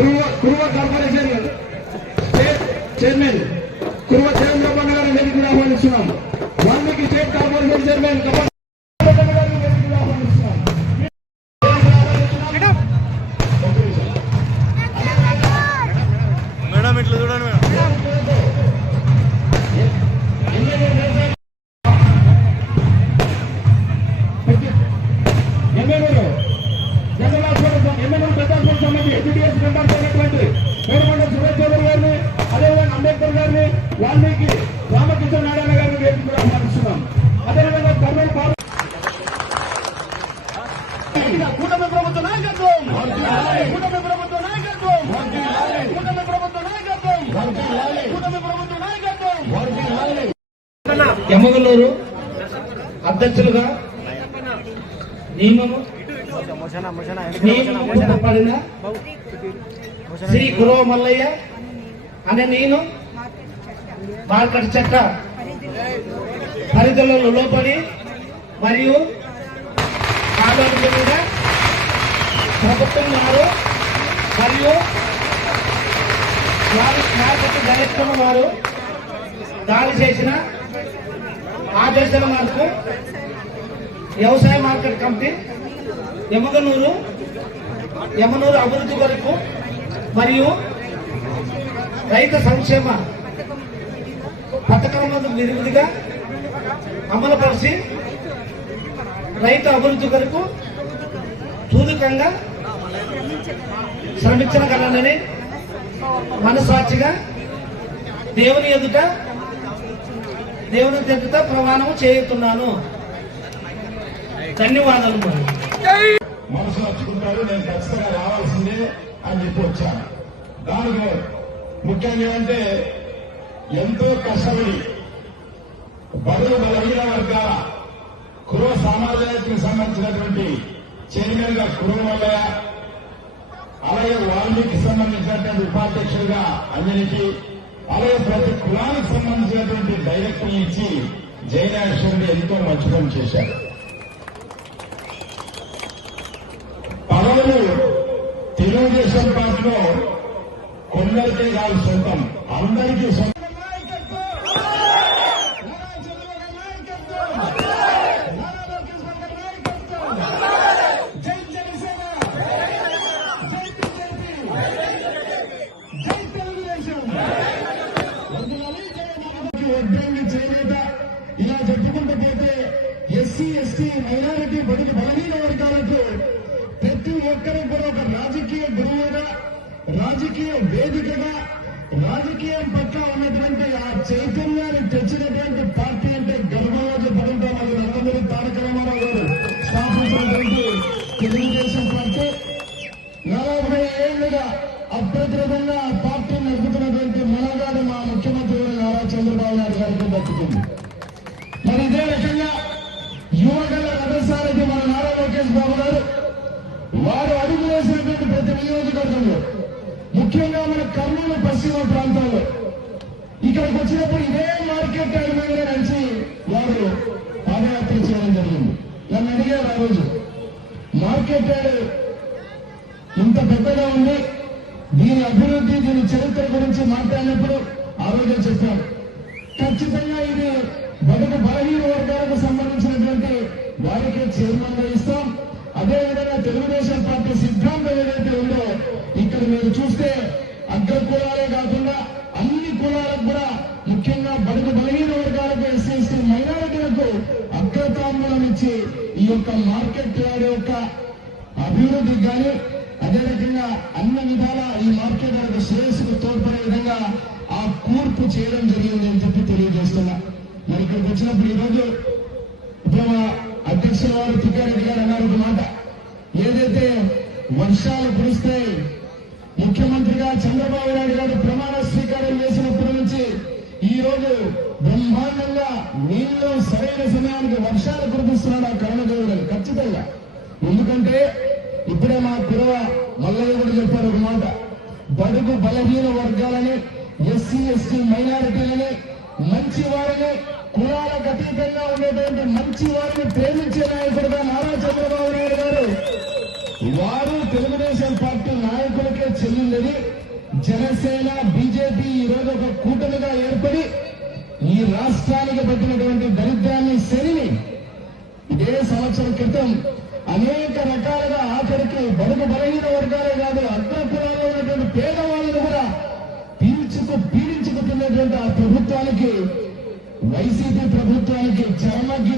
Kuruva corporation state chairman Kuruva Chandrababu garu వేదికగా ఆహ్వానిస్తున్నాం. ఎమ్మగలూరు అధ్యక్షులుగా నియమము శ్రీ గురవ మల్లయ్య అనే నేను మార్కెట్ చట్ట పరిధిలో లోపడి మరియు ఆలోచనగా ప్రభుత్వం వారు మరియు వారి మార్కెట్ డైరెక్టర్ వారు దాడి చేసిన ఆదేశాల మేరకు వ్యవసాయ మార్కెట్ కమిటీ యమగనూరు యమనూరు అభివృద్ధి వరకు మరియు రైతు సంక్షేమ పథకాలను విరివిగా అమలుపరిచి రైతు అభివృద్ధి కొరకు తూలికంగా శ్రమించగలనని మనసాక్షిగా దేవుని ఎదుట దేవుని ఎదుట ప్రమాణం చేయుతున్నాను. ధన్యవాదాలు మరి. మనసు నచ్చుకుంటారు నేను ఖచ్చితంగా రావాల్సిందే అని చెప్పి వచ్చాను. దానికి ముఖ్యంగా ఏమంటే ఎంతో కష్టపడి బడుగు బలహీన వర్గాల కురువ సమాజానికి సంబంధించినటువంటి చైర్మన్గా కురుమల్లయ్య అలాగే వాల్మీకి సంబంధించినటువంటి ఉపాధ్యక్షులుగా అందరికీ అలాగే ప్రతి కులానికి సంబంధించినటువంటి డైరెక్టర్లు ఇచ్చి జయనాశ్వరుడు ఎంతో మంచి పని చేశారు. పదవులు తెలుగుదేశం పార్టీలో కొందరికే కాదు సొంతం. అందరికీ సొంతం. ఎస్సీ ఎస్టీ మైనారిటీ బడుగు బలహీన వర్గాలకు ప్రతి ఒక్కరూ కూడా ఒక రాజకీయ గురువుగా రాజకీయ వేదికగా రాజకీయం పట్ల ఉన్నటువంటి ఆ చైతన్యాన్ని తెచ్చినటువంటి పార్టీ అంటే గర్భంలో పడుంటాం అది నందమూరి తారక రామారావు గారు స్థాపించినటువంటి తెలుగుదేశం పార్టీ. నలభై ఏళ్ళుగా అప్రతిరతంగా వారు అడుగు వేసినటువంటి ప్రతి నియోజకవర్గంలో ముఖ్యంగా మన కర్నూలు పశ్చిమ ప్రాంతాల్లో. ఇక్కడికి వచ్చినప్పుడు ఇదే మార్కెట్ యార్డ్ మీద నుంచి వారు పాదయాత్ర చేయడం జరిగింది. నన్ను అడిగారు ఆ రోజు మార్కెట్ ఇంత పెద్దగా ఉంది దీని అభివృద్ధి దీని చరిత్ర గురించి మాట్లాడినప్పుడు ఆ రోజు చెప్పాను ఖచ్చితంగా ఇది బడుగు బలహీన వర్గాలకు సంబంధించినటువంటి వారికి చైర్మన్గా అదేవిధంగా తెలుగుదేశం పార్టీ సిద్ధాంతం ఏదైతే ఉందో ఇక్కడ మీరు చూస్తే అగ్ర కులాలే కాకుండా అన్ని కులాలకు కూడా ముఖ్యంగా బడుగు బలహీన వర్గాలకు ఎస్సీ ఎస్టీ మైనారిటీలకు అగ్రతాంబూలం ఇచ్చి ఈ యొక్క మార్కెట్ యార్డ్ యొక్క అభివృద్ధికి కానీ అదే రకంగా అన్ని విధాల ఈ మార్కెట్ యార్డ్ శ్రేయస్సుకు తోడ్పడే విధంగా ఆ కూర్పు చేయడం జరిగింది అని చెప్పి తెలియజేస్తున్నా. మరి ఇక్కడికి వచ్చినప్పుడు ఈరోజు ఇప్పుడు వర్షాలు కురుస్తాయి ముఖ్యమంత్రిగా చంద్రబాబు నాయుడు గారు ప్రమాణ స్వీకారం చేసినప్పటి నుంచి ఈ రోజు బ్రహ్మాండంగా నీళ్ళు సరైన సమయానికి వర్షాలు కురిపిస్తున్నాడు ఆ కరుణదేవుడు ఖచ్చితంగా. ఎందుకంటే ఇప్పుడే మా పిరవ మల్లయ్య కూడా చెప్పారు ఒక మాట. బడుగు బలహీన వర్గాలని ఎస్సీ ఎస్టీ మైనారిటీలని మంచి వారిని కులాలకు అతీతంగా ఉండేటువంటి మంచి వారిని ప్రేమించే నాయకుడుగా నారా చంద్రబాబు నాయుడు గారు వారు తెలుగుదేశం పార్టీ నాయకులకే చెల్లిందని జనసేన బీజేపీ ఈ రోజు ఒక కూటమిగా ఏర్పడి ఈ రాష్ట్రానికి పెట్టినటువంటి దరిద్రాన్ని శనిని ఇదే సంవత్సరం క్రితం అనేక రకాలుగా ఆఖరికి బడుగు బలహీన వర్గాలే కాదు అగ్రకులాల్లో ఉన్నటువంటి పేదవాళ్ళను కూడా పీల్చుకు పీడించుకుంటున్నటువంటి ఆ ప్రభుత్వానికి వైసీపీ ప్రభుత్వానికి చరమగీతం